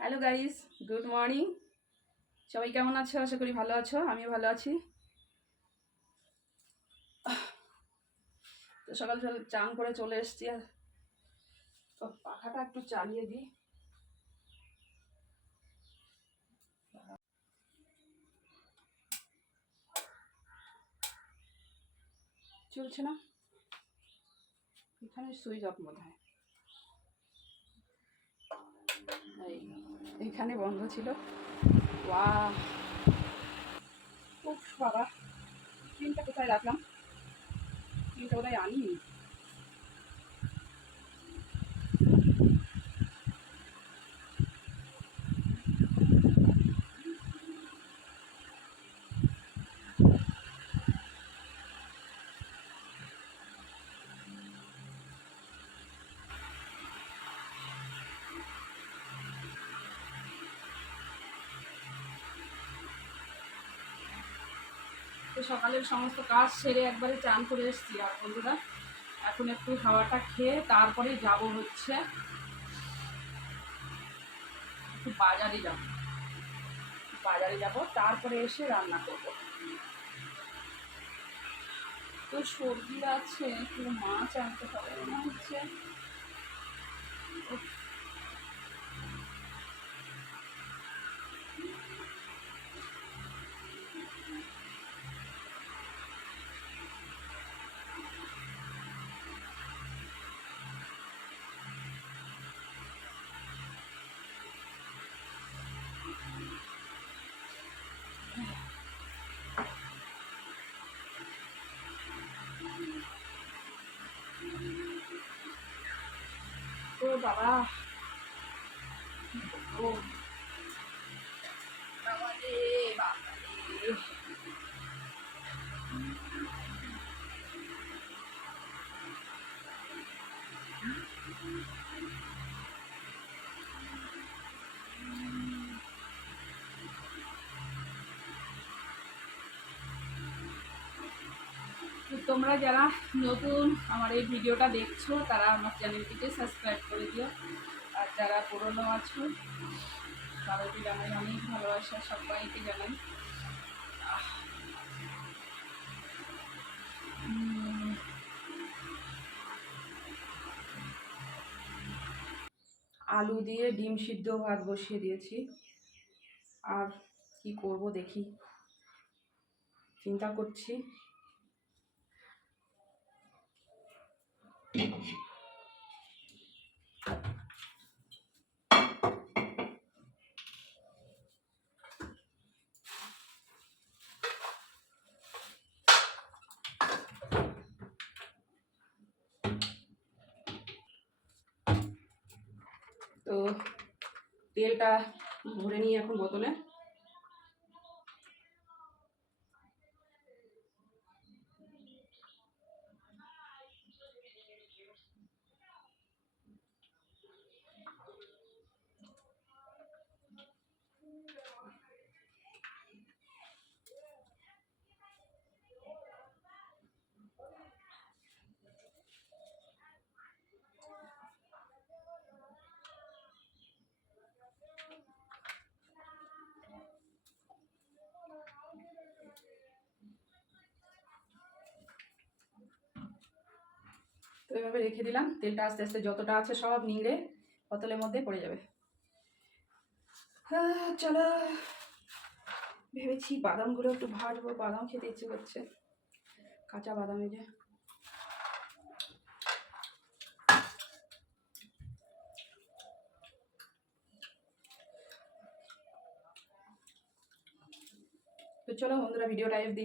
Hello guys, good morning. সবাই কেমন আছো? আশা করি ভালো আছো। আমি ভালো আছি। তো সকাল সকাল চান করে চলে এসেছি। আর তো পাখাটা একটু চালিয়ে দিই। চলছে না, এখানে সুইচ অফ মনে হয়। এইখানে বন্ধ ছিল। ওয়াও, উফ বাবা, ক্রিমটা কোথায় রাখলাম? ক্রিমটা কোথায় আনিনি। তো সকালের সমস্ত কাজ সেরে একবারে চান করে এসেছি। আর বন্ধুরা, এখন একটু হাওয়াটা খেয়ে তারপরে যাব হচ্ছে একটু বাজারে যাব, তারপরে এসে রান্না করব। তো সবজি আছে, একটু মাছ আনতে হবে মনে হচ্ছে। তো বাবা, ও বাবা রে, বাবা রে। তো তোমরা যারা নতুন আমার এই ভিডিওটা দেখছো তারা আমার চ্যানেলটিকে সাবস্ক্রাইব করে দিও। আর যারা পুরনো আছো তাদেরকে জানাই অনেক ভালোবাসা, সবাইকে জানাই। আলু দিয়ে ডিম সিদ্ধ ভাত বসিয়ে দিয়েছি। আর কি করব দেখি, চিন্তা করছি। তো তেলটা ভরে নিই এখন বোতলে। তো এভাবে রেখে দিলাম। তেলটা আস্তে আস্তে যতটা আছে সব নিংড়ে বোতলের মধ্যে পড়ে যাবে। চলো, ভেবেছি বাদামগুলো একটু ভাজবো। বাদাম খেতে ইচ্ছে করছে, কাঁচা বাদাম। এই যে তো চলো বন্ধুরা, ভিডিওটা দিই।